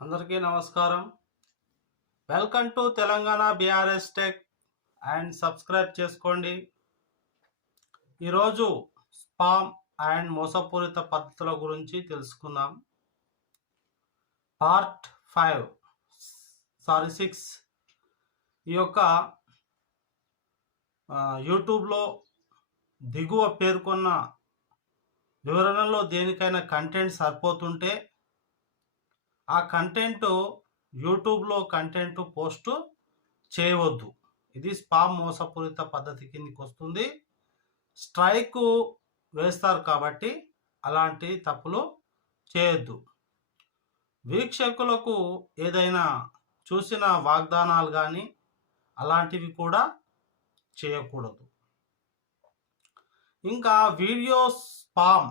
అందరికీ నమస్కారం. Welcome to Telangana BRS tech and subscribe చేసుకోండి. ఈరోజు స్పామ్ అండ్ మోసపూరిత పద్ధతుల గురించి తెలుసుకుందాం. పార్ట్ 6. ఈ యొక్క యూట్యూబ్లో దిగువ పేర్కొన్న వివరణలో దేనికైనా కంటెంట్ సరిపోతుంటే ఆ కంటెంట్ యూట్యూబ్లో కంటెంట్ పోస్ట్ చేయవద్దు. ఇది స్పామ్ మోసపూరిత పద్ధతి కిందికి వస్తుంది. స్ట్రైక్ వేస్తారు కాబట్టి అలాంటి తప్పులు చేయొద్దు. వీక్షకులకు ఏదైనా చూసిన వాగ్దానాలు కానీ అలాంటివి కూడా చేయకూడదు. ఇంకా వీడియో స్పామ్,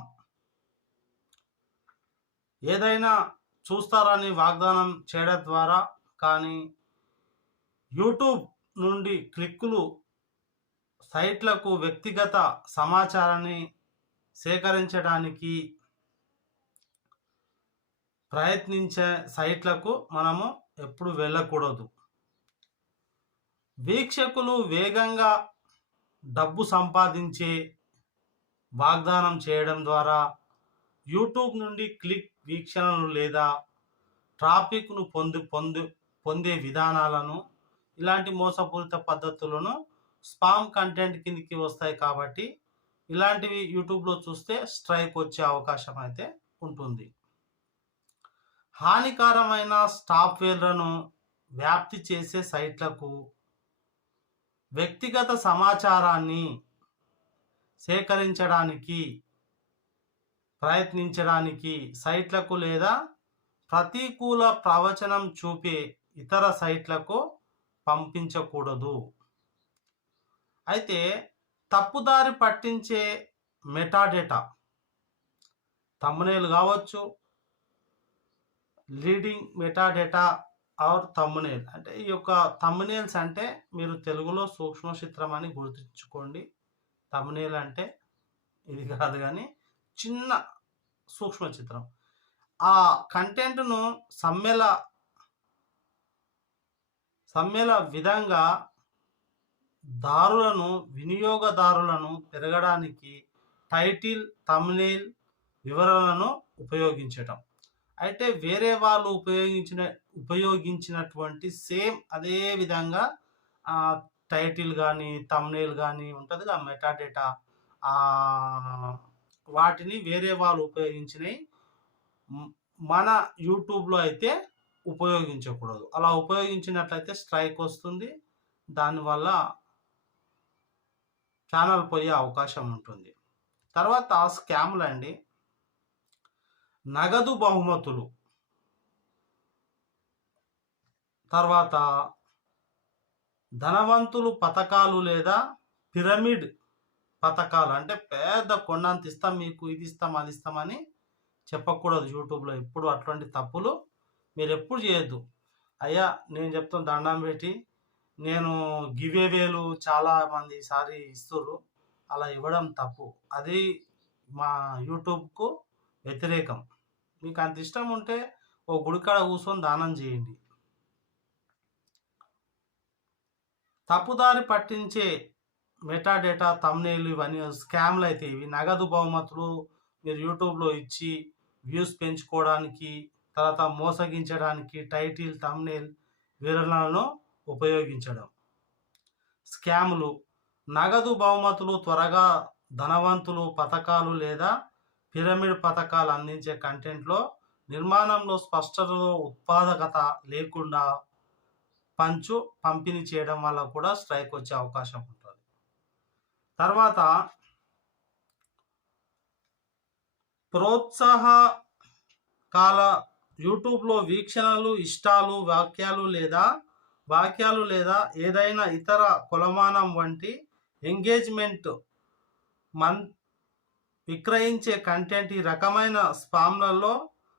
ఏదైనా చూస్తారని వాగ్దానం చేయడం ద్వారా కానీ యూట్యూబ్ నుండి క్లిక్కులు సైట్లకు వ్యక్తిగత సమాచారాన్ని సేకరించడానికి ప్రయత్నించే సైట్లకు మనము ఎప్పుడు వెళ్ళకూడదు. వీక్షకులు వేగంగా డబ్బు సంపాదించే వాగ్దానం చేయడం ద్వారా యూట్యూబ్ నుండి క్లిక్ వీక్షణలు లేదా ట్రాఫిక్ను పొందే విధానాలను, ఇలాంటి మోసపూరిత పద్ధతులను స్పామ్ కంటెంట్ కిందకి వస్తాయి. కాబట్టి ఇలాంటివి యూట్యూబ్లో చూస్తే స్ట్రైక్ వచ్చే అవకాశం అయితే ఉంటుంది. హానికరమైన సాఫ్ట్వేర్లను వ్యాప్తి చేసే సైట్లకు వ్యక్తిగత సమాచారాన్ని సేకరించడానికి ప్రయత్నించడానికి సైట్లకు లేదా ప్రతికూల ప్రవచనం చూపే ఇతర సైట్లకు పంపించకూడదు. అయితే తప్పుదారి పట్టించే మెటాడేటా, థంబ్నెయిల్ కావచ్చు, లీడింగ్ మెటాడేటా ఆర్ థంబ్నెయిల్. అంటే ఈ యొక్క థంబ్నెయిల్స్ అంటే మీరు తెలుగులో సూక్ష్మ చిత్రం అని గుర్తుంచుకోండి. థంబ్నెయిల్ అంటే ఇది కాదు కానీ చిన్న సూక్ష్మ చిత్రం. ఆ కంటెంట్ను సమ్మెల విధంగా వినియోగదారులను పెరగడానికి టైటిల్, థంబ్నెయిల్ వివరణలను ఉపయోగించటం. అయితే వేరే వాళ్ళు ఉపయోగించినటువంటి సేమ్ అదే విధంగా టైటిల్ కానీ థంబ్నెయిల్ కానీ ఉంటుంది కదా, మెటాడేటా, వాటిని వేరే వాళ్ళు ఉపయోగించినవి మన యూట్యూబ్లో అయితే ఉపయోగించకూడదు. అలా ఉపయోగించినట్లయితే స్ట్రైక్ వస్తుంది. దానివల్ల ఛానల్ పోయే అవకాశం ఉంటుంది. తర్వాత స్కామ్లు అండి. నగదు బహుమతులు, తర్వాత ధనవంతులు పథకాలు లేదా పిరమిడ్ పథకాలు, అంటే పెద్ద కొండంత ఇస్తాం, మీకు ఇది ఇస్తాం అది ఇస్తామని చెప్పకూడదు యూట్యూబ్లో. ఎప్పుడు అటువంటి తప్పులు మీరు ఎప్పుడు చేయొద్దు. అయ్యా నేను చెప్తాను, దండం పెట్టి నేను గివేవేలు చాలా మంది ఈసారి ఇస్తుర్రు, అలా ఇవ్వడం తప్పు. అది మా యూట్యూబ్కు వ్యతిరేకం. మీకు అంత ఇష్టం ఉంటే ఓ గుడికాడ కూర్చొని దానం చేయండి. తప్పుదారి పట్టించే మెటాడేటా, థంబ్నెయిల్ ఇవన్నీ స్కామ్లు అయితే ఇవి. నగదు బహుమతులు మీరు యూట్యూబ్లో ఇచ్చి వ్యూస్ పెంచుకోవడానికి, తర్వాత మోసగించడానికి టైటిల్, థంబ్నెయిల్ వివరణలను ఉపయోగించడం. స్కాములు, నగదు బహుమతులు, త్వరగా ధనవంతులు పథకాలు లేదా పిరమిడ్ పథకాలు అందించే కంటెంట్లో నిర్మాణంలో స్పష్టతలో ఉత్పాదకత లేకుండా పంపిణీ చేయడం వల్ల కూడా స్ట్రైక్ వచ్చే అవకాశం ఉంటుంది. తర్వాత ప్రోత్సాహకాల యూట్యూబ్లో వీక్షణలు, ఇష్టాలు, వాక్యాలు లేదా ఏదైనా ఇతర కొలమానం వంటి ఎంగేజ్మెంట్ విక్రయించే కంటెంట్. ఈ రకమైన స్పామ్లలో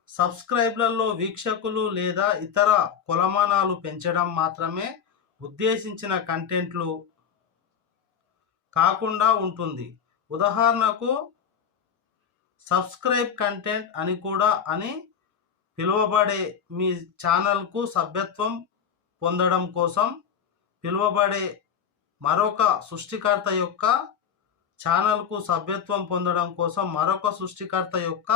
సబ్స్క్రైబ్లలో వీక్షకులు లేదా ఇతర కొలమానాలు పెంచడం మాత్రమే ఉద్దేశించిన కంటెంట్లు కాకుండా ఉంటుంది. ఉదాహరణకు సబ్స్క్రైబ్ కంటెంట్ అని పిలువబడే మీ ఛానల్కు సభ్యత్వం పొందడం కోసం పిలువబడే మరొక సృష్టికర్త యొక్క ఛానల్కు సభ్యత్వం పొందడం కోసం మరొక సృష్టికర్త యొక్క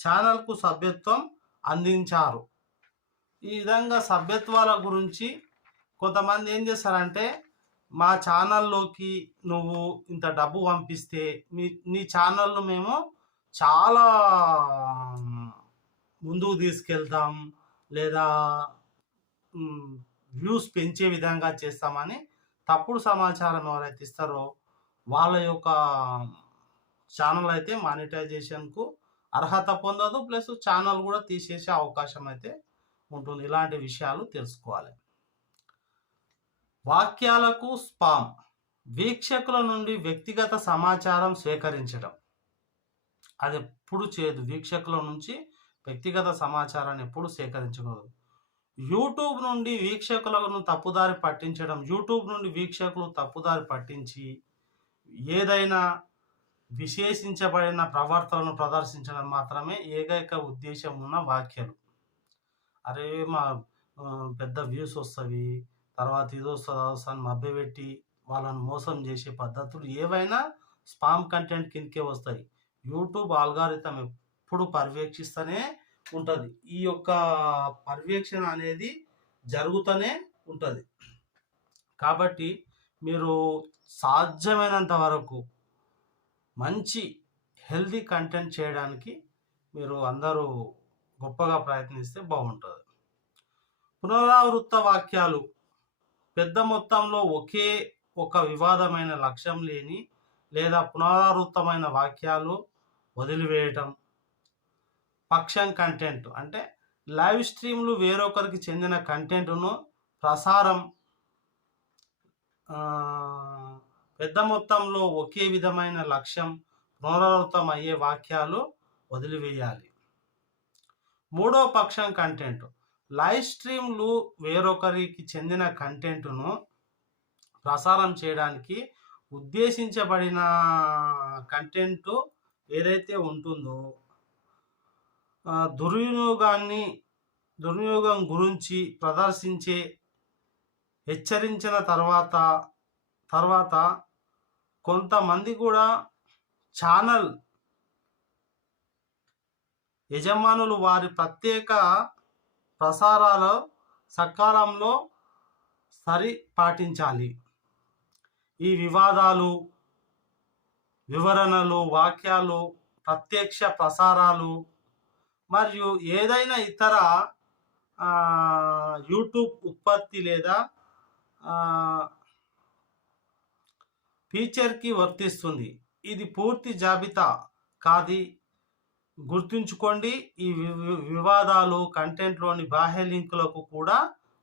ఛానల్కు సభ్యత్వం అందించారు. ఈ విధంగా సభ్యత్వాల గురించి కొంతమంది ఏం చేస్తారంటే, మా ఛానల్లోకి నువ్వు ఇంత డబ్బు పంపిస్తే నీ ఛానల్ను మేము చాలా ముందుకు తీసుకెళ్తాం, లేదా వ్యూస్ పెంచే విధంగా చేస్తామని తప్పుడు సమాచారం ఎవరైతే ఇస్తారో వాళ్ళ యొక్క ఛానల్ అయితే మానిటైజేషన్కు అర్హత పొందదు, ప్లస్ ఛానల్ కూడా తీసేసే అవకాశం అయితే ఉంటుంది. ఇలాంటి విషయాలు తెలుసుకోవాలి. వాక్యాలకు స్పామ్. వీక్షకుల నుండి వ్యక్తిగత సమాచారం స్వీకరించడం అది ఎప్పుడు చేయదు. వీక్షకుల నుంచి వ్యక్తిగత సమాచారాన్ని ఎప్పుడు సేకరించకూడదు. యూట్యూబ్ నుండి వీక్షకులను తప్పుదారి పట్టించడం. యూట్యూబ్ నుండి వీక్షకులు తప్పుదారి పట్టించి ఏదైనా విశేషించబడిన ప్రవర్తనను ప్రదర్శించడం మాత్రమే ఏకైక ఉద్దేశం ఉన్న వ్యాఖ్యలు. అరే మా పెద్ద వ్యూస్ వస్తవి, తర్వాత ఇది వస్తుంది మభ్యపెట్టి వాళ్ళని మోసం చేసే పద్ధతులు ఏవైనా స్పామ్ కంటెంట్ కిందకే వస్తాయి. యూట్యూబ్ ఆల్గారిథం ఎప్పుడు పర్యవేక్షిస్తూనే ఉంటుంది. ఈ యొక్క పర్యవేక్షణ అనేది జరుగుతూనే ఉంటుంది. కాబట్టి మీరు సాధ్యమైనంత వరకు మంచి హెల్తీ కంటెంట్ చేయడానికి మీరు అందరూ గొప్పగా ప్రయత్నిస్తే బాగుంటుంది. పునరావృత వాక్యాలు. పెద్ద మొత్తంలో ఒకే ఒక వివాదమైన లక్ష్యం లేని లేదా పునరావృతమైన వాక్యాలు వదిలివేయటం. పక్షం కంటెంట్ అంటే లైవ్ స్ట్రీమ్లు వేరొకరికి చెందిన కంటెంట్ను ప్రసారం. పెద్ద మొత్తంలో ఒకే విధమైన లక్ష్యం పునరావృతం అయ్యే వాక్యాలు వదిలివేయాలి. మూడో పక్షం కంటెంట్. లైవ్ స్ట్రీమ్లు వేరొకరికి చెందిన కంటెంట్ను ప్రసారం చేయడానికి ఉద్దేశించబడిన కంటెంట్ ఏదైతే ఉంటుందో దుర్వినియోగం గురించి ప్రదర్శించే హెచ్చరించిన తర్వాత కొంతమంది కూడా ఛానల్ యజమానులు వారి ప్రత్యేక ప్రసారాలు సకాలంలో పాటించాలి. ఈ వివాదాలు, వివరణలు, వాక్యాలు, ప్రత్యక్ష ప్రసారాలు మరియు ఏదైనా ఇతర యూట్యూబ్ ఉత్పత్తి లేదా ఫీచర్కి వర్తిస్తుంది. ఇది పూర్తి జాబితా కాదు. గుర్తుంచుకోండి, ఈ వివాదాలు కంటెంట్లోని బాహ్య లింకులకు కూడా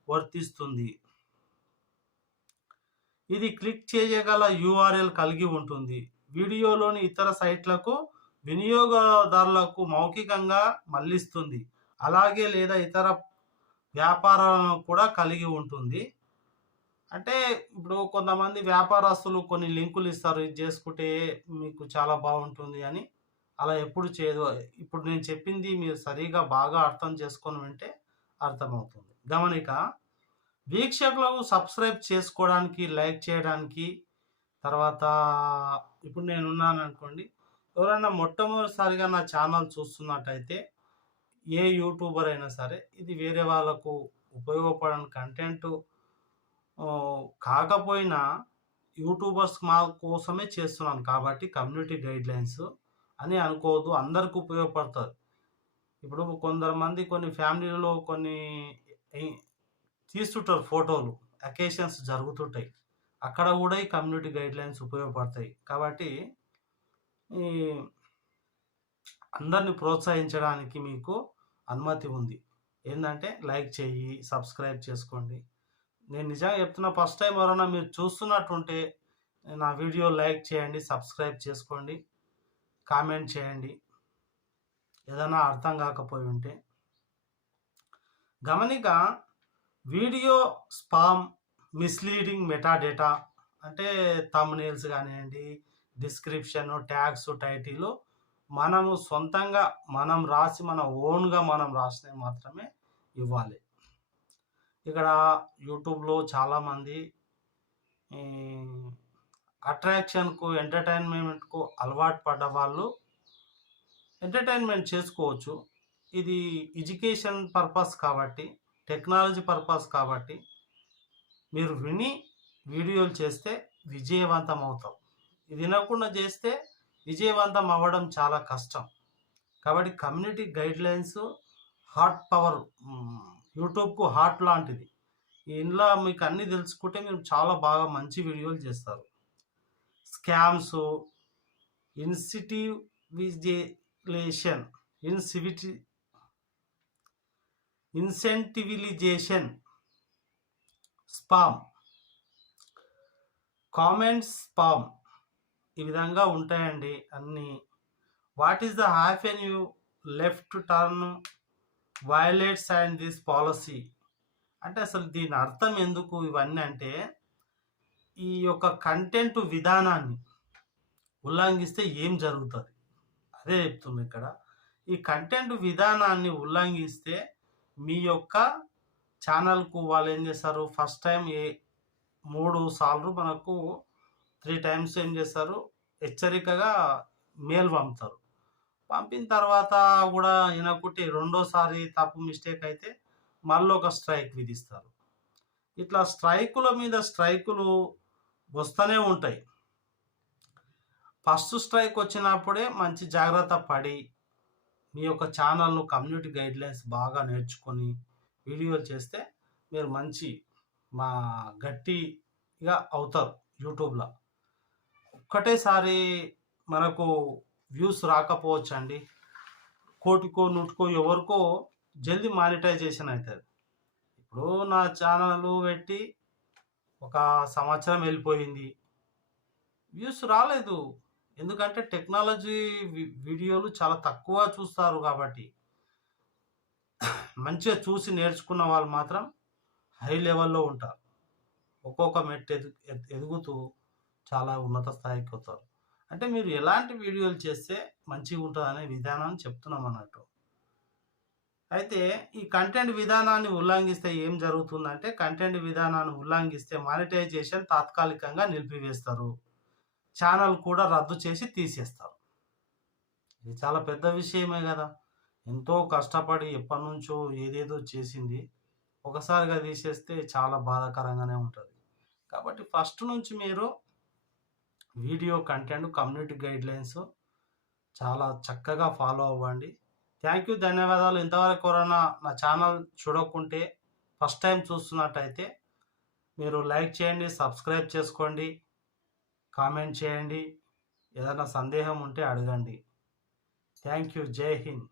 వర్తిస్తుంది. ఇది క్లిక్ చేయగల URL కలిగి ఉంటుంది. వీడియోలోని ఇతర సైట్లకు వినియోగదారులకు మౌఖికంగా మళ్ళిస్తుంది. అలాగే లేదా ఇతర వ్యాపారాలను కూడా కలిగి ఉంటుంది. అంటే ఇప్పుడు కొంతమంది వ్యాపారస్తులు కొన్ని లింకులు ఇస్తారు, ఇది చేసుకుంటే మీకు చాలా బాగుంటుంది అని. అలా ఎప్పుడు చేయదు. ఇప్పుడు నేను చెప్పింది మీరు సరిగా బాగా అర్థం చేసుకొని వింటే అర్థమవుతుంది. గమనిక. వీక్షకులకు సబ్స్క్రైబ్ చేసుకోవడానికి, లైక్ చేయడానికి, తర్వాత ఇప్పుడు నేను ఉన్నాను అనుకోండి, ఎవరైనా మొట్టమొదటిసారిగా నా ఛానల్ చూస్తున్నట్టయితే ఏ యూట్యూబర్ అయినా సరే ఇది వేరే వాళ్ళకు ఉపయోగపడని కంటెంట్ కాకపోయినా యూట్యూబర్స్ మా కోసమే చేస్తున్నాను కాబట్టి కమ్యూనిటీ గైడ్లైన్స్ అని అనుకోవద్దు, అందరికి ఉపయోగపడుతుంది. ఇప్పుడు కొందరు కొన్ని ఫ్యామిలీలో కొన్ని తీస్తుంటారు ఫోటోలు, అకేషన్స్ జరుగుతుంటాయి, అక్కడ కూడా ఈ కమ్యూనిటీ గైడ్లైన్స్ ఉపయోగపడతాయి. కాబట్టి ఈ అందరిని ప్రోత్సహించడానికి మీకు అనుమతి ఉంది. ఏంటంటే లైక్ చేయి, సబ్స్క్రైబ్ చేసుకోండి. నేను నిజంగా చెప్తున్నా, ఫస్ట్ టైం ఎవరైనా మీరు చూస్తున్నట్టుంటే నా వీడియో లైక్ చేయండి, సబ్స్క్రైబ్ చేసుకోండి, కామెంట్ చేయండి ఏదైనా అర్థం కాకపోయి ఉంటే. గమనిక. వీడియో స్పామ్, మిస్లీడింగ్ మెటాడేటా అంటే థంబ్నెయిల్స్ కానివ్వండి, డిస్క్రిప్షన్, ట్యాగ్స్, టైటిల్ మనము సొంతంగా మనం రాసి మన ఓన్గా మనం రాసినవి మాత్రమే ఇవ్వాలి. ఇక్కడ యూట్యూబ్లో చాలామంది అట్రాక్షన్కు ఎంటర్టైన్మెంట్కు అలవాటు పడ్డ వాళ్ళు ఎంటర్టైన్మెంట్ చేసుకోవచ్చు. ఇది ఎడ్యుకేషన్ పర్పస్ కాబట్టి, టెక్నాలజీ పర్పస్ కాబట్టి మీరు విని వీడియోలు చేస్తే విజయవంతం అవుతాం. ఇది వినకుండా చేస్తే విజయవంతం అవ్వడం చాలా కష్టం. కాబట్టి కమ్యూనిటీ గైడ్లైన్స్ హార్ట్ పవర్, యూట్యూబ్కు హార్ట్ లాంటిది. ఇందులో మీకు అన్నీ తెలుసుకుంటే మీరు చాలా బాగా మంచి వీడియోలు చేస్తారు. Scams, incentivization incentivization, spam, comments spam ఈ విధంగా ఉంటాయండి అన్నీ. What is the happen you left turn violates and this policy అంటే అసలు దీని అర్థం ఎందుకు ఇవన్నీ అంటే, ఈ యొక్క కంటెంట్ విధానాన్ని ఉల్లంఘిస్తే ఏం జరుగుతుంది అదే చెప్తుంది ఇక్కడ. ఈ కంటెంట్ విధానాన్ని ఉల్లంఘిస్తే మీ యొక్క ఛానల్కు వాళ్ళు ఏం చేస్తారు, ఫస్ట్ టైం 3 సార్లు మనకు 3 టైమ్స్ ఏం చేస్తారు, హెచ్చరికగా మెయిల్ పంపుతారు. పంపిన తర్వాత కూడా వినకుంటే రెండోసారి తప్పు మిస్టేక్ అయితే మళ్ళీ ఒక స్ట్రైక్ విధిస్తారు. ఇట్లా స్ట్రైకుల మీద స్ట్రైకులు వస్తూనే ఉంటాయి. ఫస్ట్ స్ట్రైక్ వచ్చినప్పుడే మంచి జాగ్రత్త పడి మీ యొక్క ఛానల్ను కమ్యూనిటీ గైడ్లైన్స్ బాగా నేర్చుకొని వీడియోలు చేస్తే మీరు మంచి గట్టిగా అవుతారు యూట్యూబ్లో. ఒక్కటేసారి మనకు వ్యూస్ రాకపోవచ్చండి. కోటికో నూటికో ఎవరికో జల్దీ మానిటైజేషన్ అవుతుంది. ఇప్పుడు నా ఛానల్ పెట్టి 1 సంవత్సరం వెళ్ళిపోయింది, వ్యూస్ రాలేదు. ఎందుకంటే టెక్నాలజీ వీడియోలు చాలా తక్కువ చూస్తారు కాబట్టి. మంచిగా చూసి నేర్చుకున్న వాళ్ళు మాత్రం హై లెవెల్లో ఉంటారు. ఒక్కొక్క మెట్టు ఎదుగుతూ చాలా ఉన్నత స్థాయికి వస్తారు. అంటే మీరు ఎలాంటి వీడియోలు చేస్తే మంచిగా ఉంటుంది అనే విధానాన్ని చెప్తున్నాం అన్నట్టు. అయితే ఈ కంటెంట్ విధానాన్ని ఉల్లంఘిస్తే ఏం జరుగుతుందంటే, కంటెంట్ విధానాన్ని ఉల్లంఘిస్తే మానిటైజేషన్ తాత్కాలికంగా నిలిపివేస్తారు, ఛానల్ కూడా రద్దు చేసి తీసేస్తారు. ఇది చాలా పెద్ద విషయమే కదా. ఎంతో కష్టపడి ఎప్పటి నుంచో ఏదేదో చేసింది ఒకసారిగా తీసేస్తే చాలా బాధాకరంగానే ఉంటుంది. కాబట్టి ఫస్ట్ నుంచి మీరు వీడియో కంటెంట్ కమ్యూనిటీ గైడ్లైన్స్ చాలా చక్కగా ఫాలో అవ్వండి. థ్యాంక్ యూ, ధన్యవాదాలు. ఇంతవరకు ఎవరైనా నా ఛానల్ చూడకుంటే ఫస్ట్ టైం చూస్తున్నట్టయితే మీరు లైక్ చేయండి, సబ్స్క్రైబ్ చేసుకోండి, కామెంట్ చేయండి, ఏదైనా సందేహం ఉంటే అడగండి. Thank you. జై హింద్.